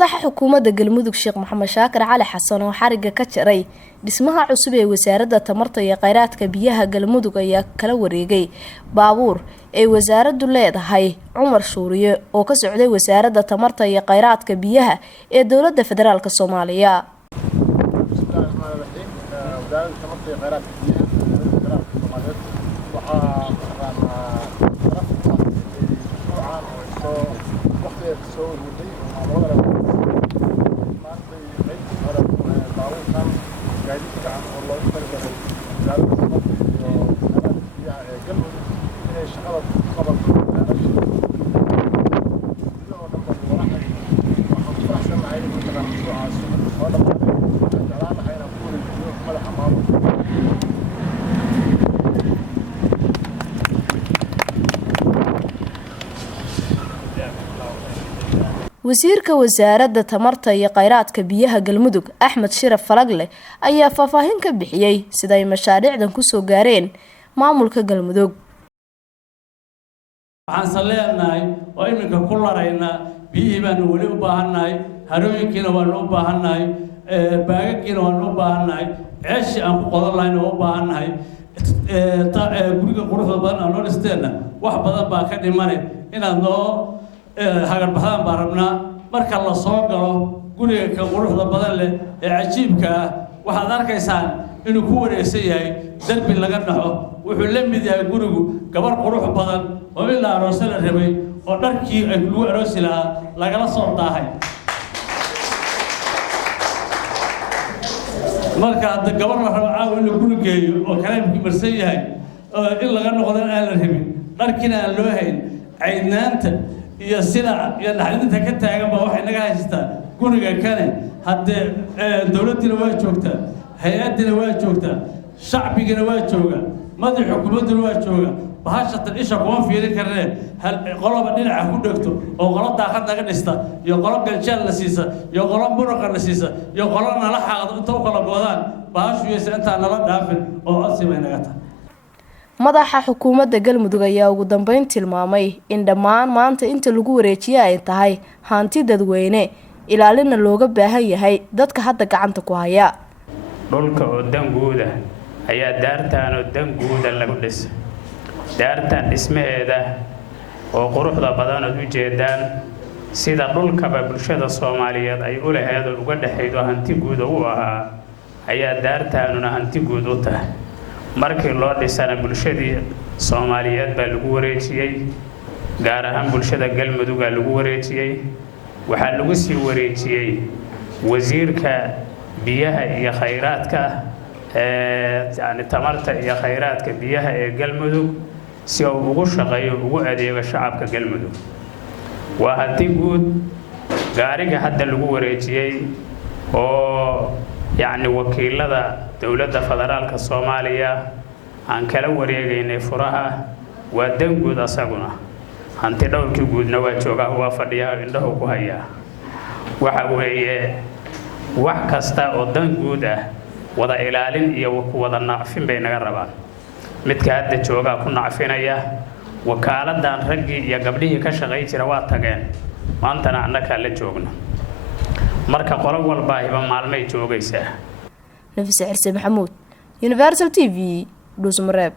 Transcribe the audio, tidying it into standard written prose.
madaxa xukuumadda Galmudug Sheekh Maxamed Shaakir Cali Xasan oo xariga ka jaray dhismaha cusub ee wasaaradda tamarta iyo kheyraadka biyaha Galmudug ayaa kala wareegay baabuur ay wasaaraddu leedahay Cumar Shuuriye oo ka socday wasaaradda tamarta iyo kheyraadka biyaha ee dowladda federaalka Soomaaliya. wasiirka wasaaradda tamarta iyo kheyraadka biyaha Galmudug Axmed Shiraf Falagle ayaa faahfaahin ka bixiyay sida ay mashaariicdan ku soo gaareen maamulka Galmudug. waxaan saleenahay oo iminka ku larayna biyihii baan wali u baahanahay harooyinkiina waan u baahanahay baagagiina waan u baahanahay ceeshi aan ku qodan lahayn oo u baahanahay guriga quruxda badan aan noo dhisteena wax badan baa ka dhimanay inaad noo hagar baxaan baan rabnaa marka la soo galo guriga ka quruxda badan leh ee cajiibka ah waxaad arkaysaan inuu ku wareegsan yahay darbi laga dhaxo wuxuu la mid yahay gurigu gabar qurux badan oo ilaa aroos la rabay oo dharkii ay lagu aroosi lahaa lagala soo daahay marka hadda gabar la rabo caawa in la gurigeeyo oo kaleemkii marsan yahay in laga noqdo aan la rabin dharkiina aan loo hayn caydnaanta iyo sida iyo dhaxdinta ka taagan baa waxay naga haystaa guriga kale hadee dawladdiina waa joogtaa hay'addiina waa joogtaa shacbigina waa jooga madaxa xukuumaduna waa jooga bahashatan isha kuma fiirin karnee qoloba dhinaca ku dhegto oo qolo daaqad naga dhista iyo qolo galjaan la siisa iyo qolo muruqa la siisa iyo qolo nala xaaqdo inta u kala goodaan bahashu yeesa intaa nala dhaafin oo codsi bay naga tahay. madaxa xukuumadda Galmudug ayaa ugu dambeyn tilmaamay in dhammaan maanta inta lagu wareejiyay ay tahay hanti dadweyne ilaalina looga baahan yahay dadka hadda gacanta ku haya. dhulka oo danguuda ayaa daartaan oo danguuda lagu dhisay daartaan dhismaheeda oo quruxda badan oo u jeedaan sida dhulkaba bulshada Soomaaliyeed ay u lahayd oo uga dhaxaydo hanti guud oo ahaa ayaa daartaanuna hanti guud u tahay markii loo dhisana bulshadii Soomaaliyeed baa lagu wareejiyay gaar ahaan bulshada Galmudug aa lagu wareejiyay waxaa lagu sii wareejiyay wasiirka biyaha iyo kheyraadka yani tamarta iyo kheyraadka biyaha ee Galmudug si uu ugu shaqeeyo ugu adeego shacabka Galmudug waa hanti guud gaariga hadda lagu wareejiyay oo يعني wakiilada dawladda federaalka Soomaaliya aan kala wareegaynay furaha waa danguud asaguna hanti dhowrkii guudna waa joogaa waa fadhiyaa indhaha ku haya waxa weeye wax kasta oo danguud ah wada ilaalin iyo wada nacfin bay naga rabaan midka hadda joogaa ku nacfinaya wakaaladan raggii iyo gabdhihii ka shaqay jira waa tageen maantana annaka la joogno marka qolo walba ay maalmay joogaysaa. Nafisa Cirse Maxamuud, Universal TV, Dhuusamareeb.